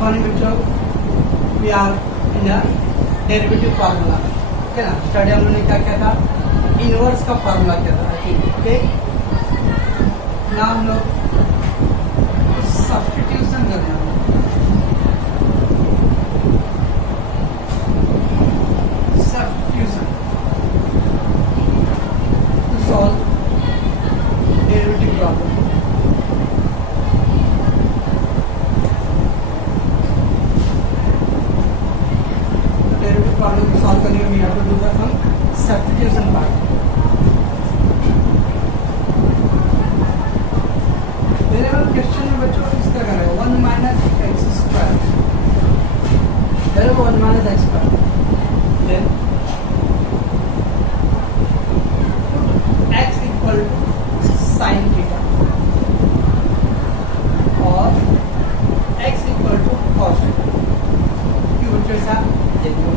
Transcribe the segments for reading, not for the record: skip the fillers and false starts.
Morning बच्चों, we are in the derivative formula. ठीक है ना। स्टडी हम लोगों ने क्या किया था, इनवर्स का फार्मूला किया था। ओके, ना हम लोग सब्स्टिट्यूशन कर रहे हैं। Substitution to solve derivative problem. Problem को सॉल्व करने में we have to do the sum substitution part. मेरे वाले क्वेश्चन में बच्चों इस तरह का रहेगा 1 माइनस एक्स स्क्वायर, बराबर 1 minus x square, then x equal to sine theta और x equal to cos theta. क्यों बच्चों ऐसा देखो,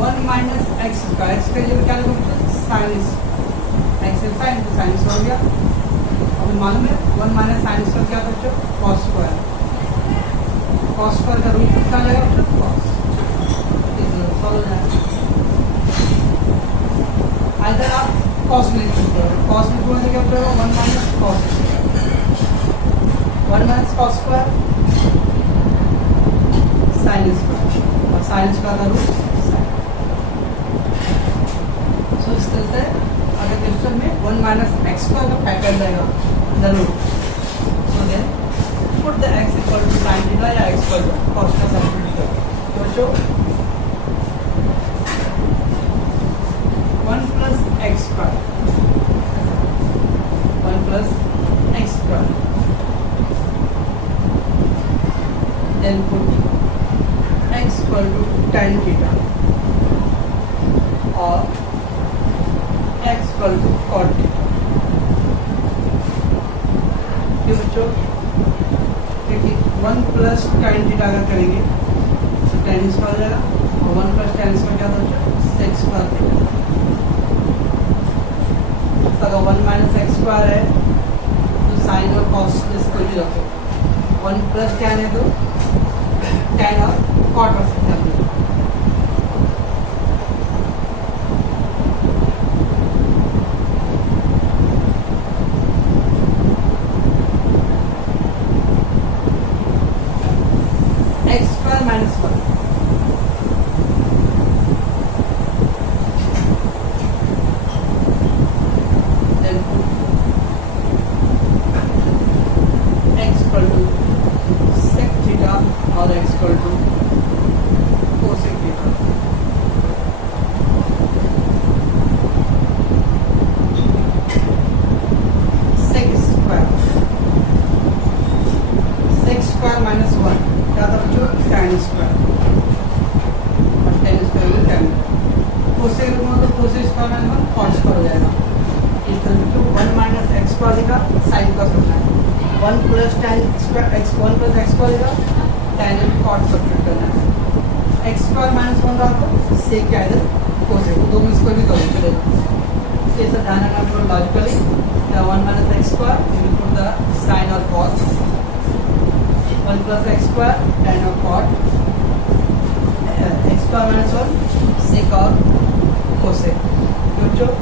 1 माइनस एक्स स्क्वायर, एक्स का जगह क्या लगेगा, साइंस, एक्स साइन तो साइंस हो गया। अब मालूम है 1 माइनस साइंस का क्या बच्चों, कॉस स्क्वायर। कॉस स्क्वायर का रूट कितना लगेगा बच्चों, कॉस। सॉल्व हो जाएगा। इधर आप कॉस ले सकते हो, कॉस में थोड़ा सा क्या पड़ेगा, 1 minus cos, 1 minus cos square sine square और साइन स्क्वायर का रूट साइन। सो इस तरह से अगर क्वेश्चन में 1 माइनस एक्स स्क्वायर का फैक्टर रहेगा the root, so then put the x equal to sine theta या एक्स इक्वल टू कॉस का सब्स्टिट्यूट करो। तो बच्चों 1 plus x square, 1 plus x square, then put x equal to tan theta और x equal to cot theta. ये बच्चों क्योंकि 1 plus tan theta अगर करेंगे तो tan स्क्वायर हो जाएगा और 1 प्लस tan स्क्वायर क्या होता है, सेक स्क्वायर थीटा। अगर 1 माइनस एक्स स्क्वायर है तो साइन और कॉस इसको भी रखो, 1 प्लस tan है तो tan और cot रख सकते हैं। X square minus 1, then x equal to sec theta और x equal to cosec theta. Sec square minus 1 क्या था बच्चों, tan स्क्वायर और tan स्क्वायर में tan। कोसेक मतलब cosec square minus 1 cot square हो जाएगा। इस तरह से 1 माइनस एक्स स्क्वायर का साइन का करना है, 1 plus tan square x, 1 plus x square का tan एंड cot सब्स्टिट्यूट करना है। एक्स स्क्वायर माइनस 1 रहा तो सेक क्या है, कोसेक, दो में इसको भी करो चलेगा। ये सब ध्यान रखना थोड़ा logically. 1 minus x square you will put the sine और cos, 1 plus x square tan और cot, x square minus 1 sec और कोसेक। बच्चों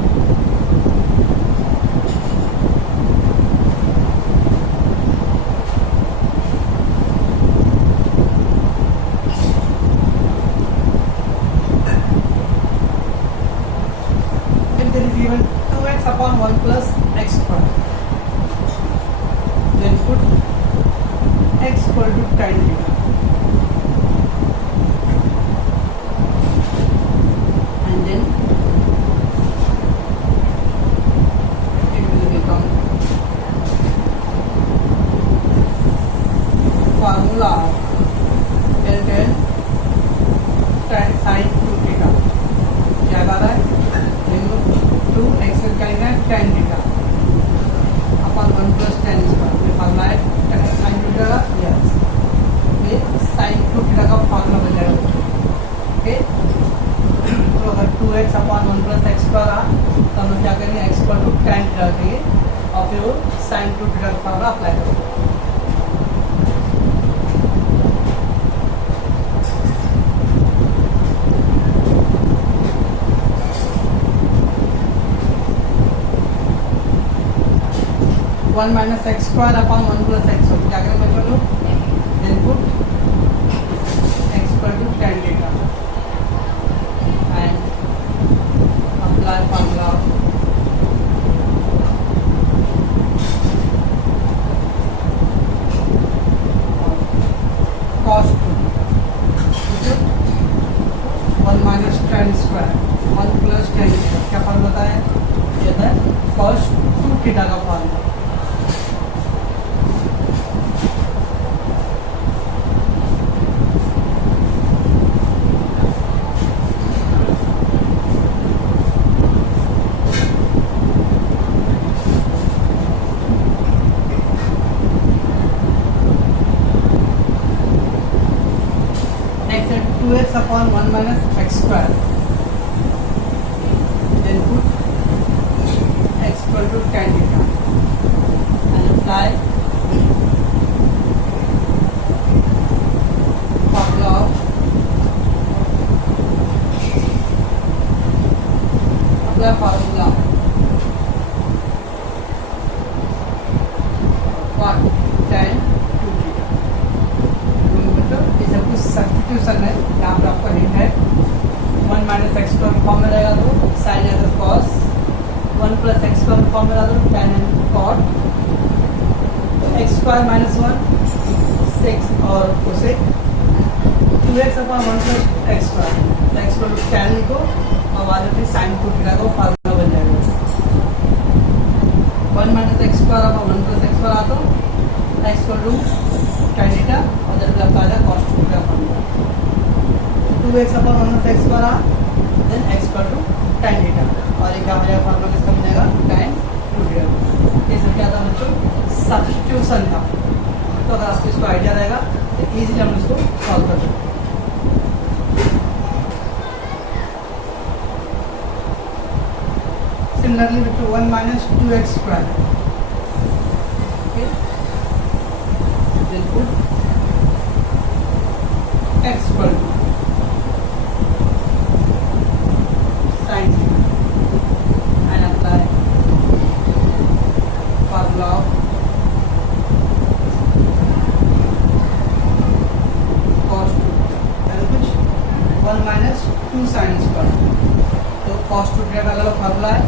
given 2x upon 1 plus x square, then put x equal to tan theta and then it will become formula del tan sin 2 theta। क्या आ रहा है, 2x करेंगे tan theta अपन 1 plus tan square में formula है sin theta का, yes ये sin 2 theta का फार्मूला बन जाएगा। ओके, तो अगर 2x upon 1 plus x square आ तो हम लोग क्या करेंगे, x equal to tan theta रखेंगे और फिर वो sin 2 थीटा का फार्मूला अप्लाई करेंगे। 1 minus x square upon 1 plus x हो, क्या करें बच्चों लोग, then put x equal to tan theta and apply formula cos 2 1 minus tan square 1 plus tan theta, क्या फॉर्मूला होता है, ये होता है cos 2 थीटा का फॉर्मूला। Next है 2x upon 1 minus x square, then put x equal to tan theta and apply formula of what tan 2 theta। मतलब ये सब कुछ सब्स्टिट्यूशन है, यहाँ पर आपका हिंट है 1 माइनस एक्स स्क्वायर फॉर्म में रहेगा तो sine and cos, 1 plus x square form में रहेगा तो tan and cot, x square minus 1 6 और cosec 2x upon 1 plus x square, x square tan लिखो और बाद में फिर साइन 2 थीटा का फार्मूला बन जाएगा। 1 minus x square upon 1 plus x square आता हो, x equal to tan theta और जब लगता है cos 2 का formula 2x upon 1 plus x square आ, then x equal to tan theta और ये क्या हो जाएगा, फॉर्मूला किसका बन जाएगा, tan 2 थीटा। ये सब क्या था बच्चों, सब्स्टिट्यूशन था। तो अगर आपको इसको आइडिया रहेगा तो इजीली हम इसको सॉल्व कर सकते हैं। Similarly, bachcho 1 minus 2x square, okay, then put x equal to sin theta and apply formula of cos 2 and which 1 minus 2 sin square। तो cos 2 थीटा का अलग फार्मूला है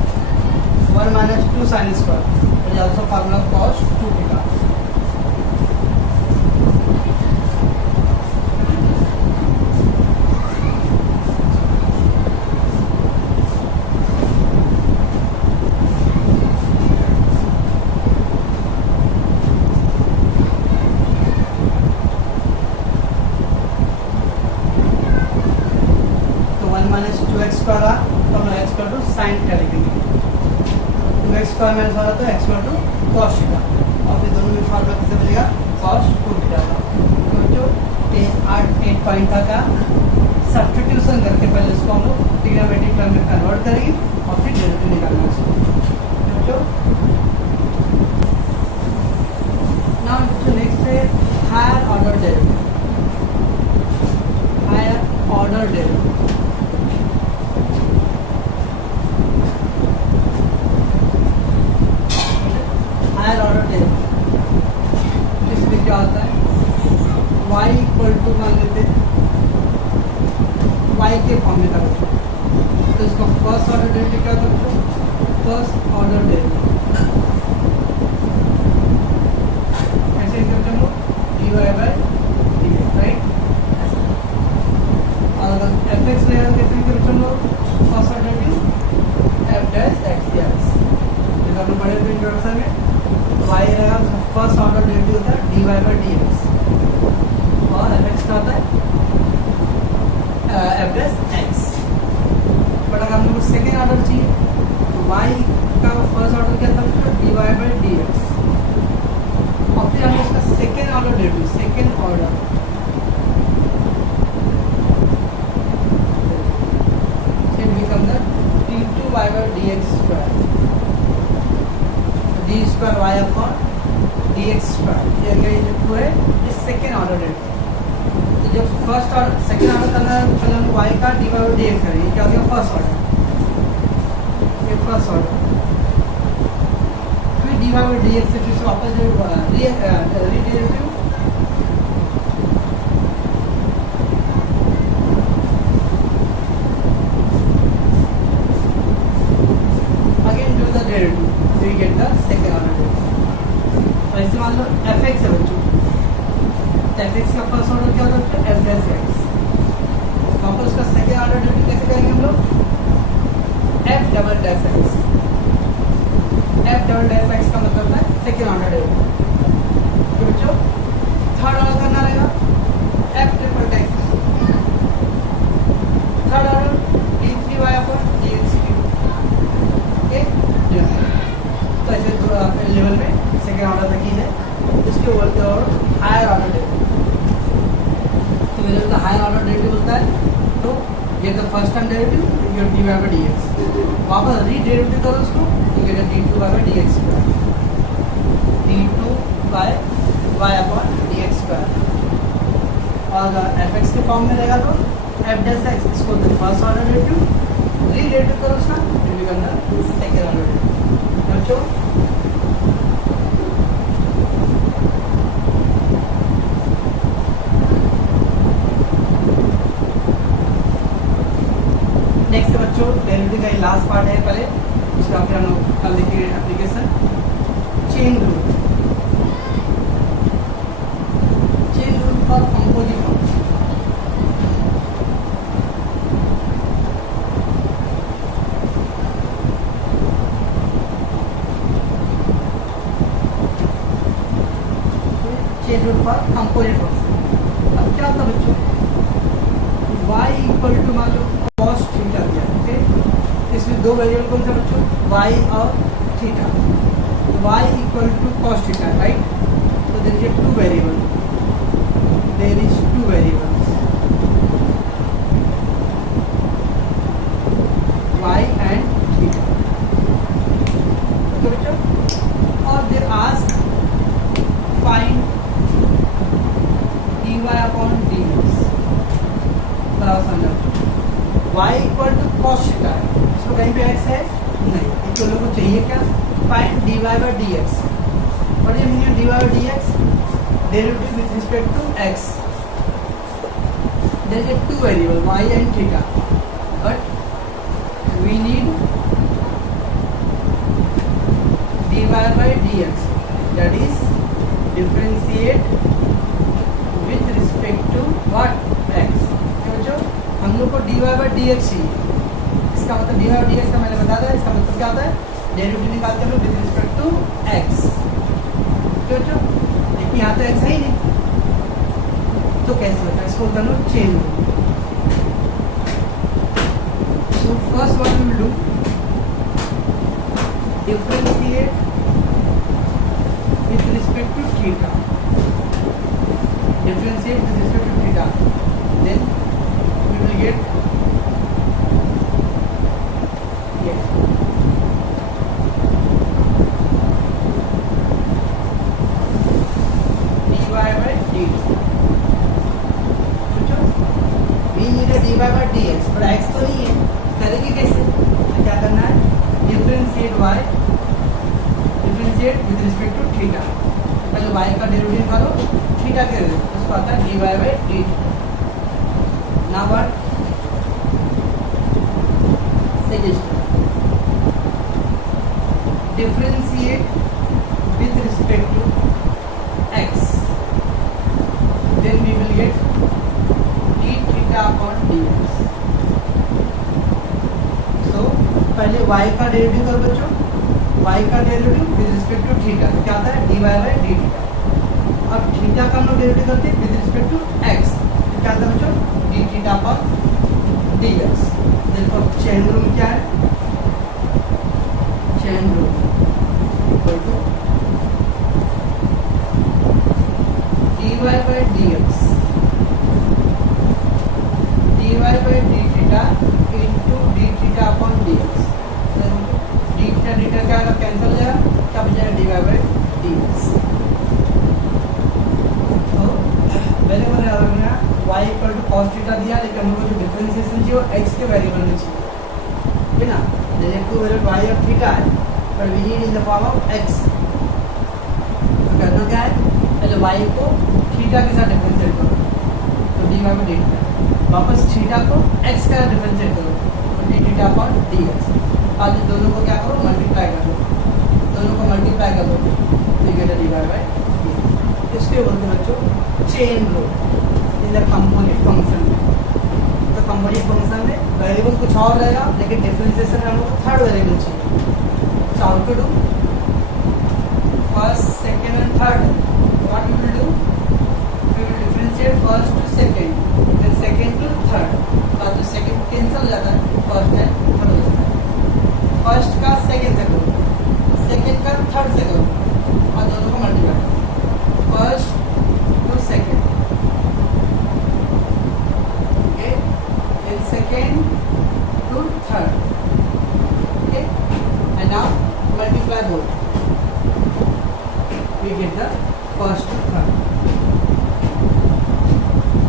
1 minus 2 sin square, which is also formula of cos 2 theta। तो 1 minus 2x square आ, तो हम x equal to sin theta लिखेंगे, 2x square minus वाला तो x equal to cos theta और फिर दोनों में फार्मूला किससे बनेगा, cos 2 थीटा का। तो जो 8 पॉइंट का सब्स्टिट्यूशन करके पहले इसको हम लोग ट्रिग्नोमेट्रिक टर्म में कन्वर्ट करेंगे और फिर डेरिवेटिव निकालना इसको। जो नाउ जो नेक्स्ट है higher order derivative, higher order derivative. Higher order derivative इसमें क्या होता है, y इक्वल टू मान लेते हैं y के फॉर्म में करते हैं, तो इसका फर्स्ट ऑर्डर डेरिवेटिव क्या होता है, फर्स्ट ऑर्डर डेरिवेटिव कैसे करते हैं, dy बाय dx, राइट। और अगर fx ले आते हैं तो हम लोग first order derivative f dash x dash, जब हम बड़े इंट्रोडक्शन में y रहेगा फर्स्ट ऑर्डर डेरिवेटिव होता है dy बाय dx और fx का होता है f डैश x। बट अगर हम लोग को सेकेंड ऑर्डर चाहिए तो y का फर्स्ट ऑर्डर क्या था, dy बाय dx और फिर हमें इसका second order derivative, second order become the d2y by dx square, d square y upon dx square, ये अगले जो टू है ये सेकेंड ऑर्डर डेरिवेटिव। तो जब फर्स्ट ऑर्डर सेकेंड ऑर्डर करना है पहले हम y का dy बाय dx करेंगे, क्या हो गया फर्स्ट ऑर्डर, ये फर्स्ट ऑर्डर, फिर dy वाई डी एक्स से फिर से वापस rederivative again do the derivative so you get the second order derivative. तो ऐसे मान लो एफ एक्स है बच्चों, एफ एक्स का फर्स्ट ऑर्डर क्या होता है एफ डैश एक्स, वापस उसका सेकेंड ऑर्डर डेरिवेटिव कैसे करेंगे हम लोग F double dash x, F double dash x का मतलब है सेकेंड ऑर्डर डेरिवेटिव। तो बच्चों थर्ड ऑर्डर करना रहेगा f triple dash, third order d three y upon d x cube, okay. तो ऐसे लेवल में सेकेंड ऑर्डर तक ही है, इसके बोलते हैं और हायर ऑर्डर डेरिवेटिव। तो मेरे बोलता हायर ऑर्डर डेरिवेटिव बोलता है तो ये the first term derivative your d y by d x, वापस री डेरिवेटिव करो उसको तो get d two y by d x square, d two by y upon d x square. और f x के फॉर्म में रहेगा तो f dash x, इसको first order derivative, re derivative करो उसका फिर भी करना सेकेंड ऑर्डर डेरिवेटिव। बच्चों नेक्स्ट बच्चों डेरिवेटिव का लास्ट पार्ट है, पहले उसका फिर हम लोग कल देखेंगे application chain rule, chain rule for composite function. Chain rule for composite function अब क्या होता है बच्चों, y इक्वल टू मान लो cos थीटा दिया, ओके। इसमें दो वेरिएबल कौन सा बच्चों y और theta, y equal to cos theta, right. तो there is two variable, there is two variables y and theta, तो बच्चों और they ask find dy upon dx, बराबर समझो y equal to cos theta है, इसको कहीं पे x है नहीं, तो लोगों को चाहिए क्या फाइंड dy बाई dx, और ये meaning dy by dx derivative with respect to x, there is two variable y and theta, but we need dy by dx that is differentiate with respect to what x। हम लोग को dy by dx चाहिए, इसका मतलब dy by dx का मैंने बता दिया, इसका मतलब क्या होता है डेरिवेटिव निकालते हैं हम लोग विद रिस्पेक्ट टू x, क्यों बच्चों लेकिन यहाँ तो x है ही नहीं, तो कैसे होता है, इसको होता है chain rule. So first one we will do differentiate with respect to theta, differentiate with respect to theta, then will get yes dy by dt, we need a dy by dx पर x तो नहीं है, करेंगे कैसे, तो क्या करना है differentiate y, differentiate with respect to theta, पहले y का डेरिवेटिव निकालो थीटा के उसको आता है dy by dt। Now what? Second step. Differentiate with respect to x. Then we will get d theta upon dx. So पहले y का derivative करो बच्चों, y का derivative with respect to theta, क्या आता है dy बाई डी थीटा। अब theta का हम लोग डेरिवेटिव करते हैं विद रिस्पेक्ट टू x, क्या आता है बच्चों d theta पर dx। therefore चेन रूल क्या है, chain rule equal to dy by dx dy by d theta into d theta upon dx, d theta क्या आएगा कैंसिल हो जाएगा, क्या बचेगा dy by dx। तो वेरिएबल है y equal to cos theta दिया, लेकिन हमको जो डिफरेंशिएशन चाहिए वो x के वेरिएबल में चाहिए, ठीक है ना। जैसे टू वेरिएबल y और थीटा है, but we need in the form of x, y को थीटा के साथ डिफरेंशिएट करो तो डी वाई में डी थीटा, वापस थीटा को एक्स के साथ डिफरेंशिएट करो तो d theta upon d x. आज दोनों को क्या करो, मल्टीप्लाई कर दो, दोनों को मल्टीप्लाई कर दो तो get d y by d. इसके बोलते हैं बच्चों chain rule in the composite function में। तो कंपोजिट फंक्शन में वेरिएबल कुछ और रहेगा, लेकिन डिफरेंशिएशन में हम लोग को थर्ड वेरिएबल चाहिए। So how to do? First, second and third. What we will do? We will differentiate first to second, then second to third. तो second cancel हो जाता है, first and third हो जाता है। First का second से करो, second का third से करो और दोनों को मल्टीप्लाई करो। First to second, okay? Then second to third, okay? And now multiply both, we get the first to third।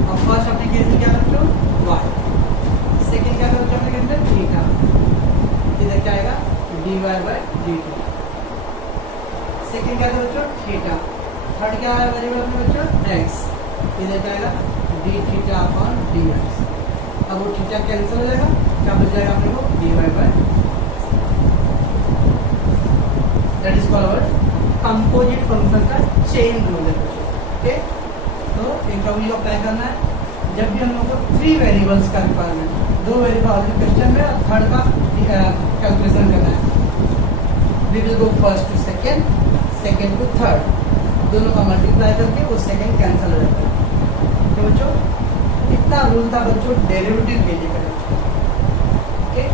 अब फर्स्ट अपने केस में क्या करते हो, y, सेकेंड क्या करते हो अपने केस में थीटा, इधर क्या आएगा dy बाई dt। सेकेंड क्या करते हो थीटा, थर्ड क्या है वेरिएबल अपने बच्चों x, इधर क्या आएगा d थीटा अपॉन dx। अब वो थीटा कैंसिल हो जाएगा, क्या बच जाएगा अपने को dy by, that is called our composite function का चेन रूल है। ओके, तो इनका भी अप्लाई करना है जब भी हम लोग को 3 वेरिएबल्स का रिक्वायरमेंट, 2 वेरिएबल ऑलरेडी क्वेश्चन में और थर्ड का कैलकुलेशन करना है। We will go first to second, second to third, दोनों का मल्टीप्लाई करके वो सेकेंड कैंसिल हो जाता है। तो बच्चों इतना रूल था बच्चों डेरिवेटिव के लिए। ओके,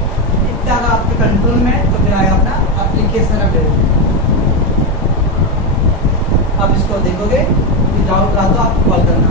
इतना अगर आपके कंट्रोल में तो फिर आएगा अपना एप्लीकेशन ऑफ डेरिवेटिव। आप इसको देखोगे, डाउट रहा तो आप कॉल करना।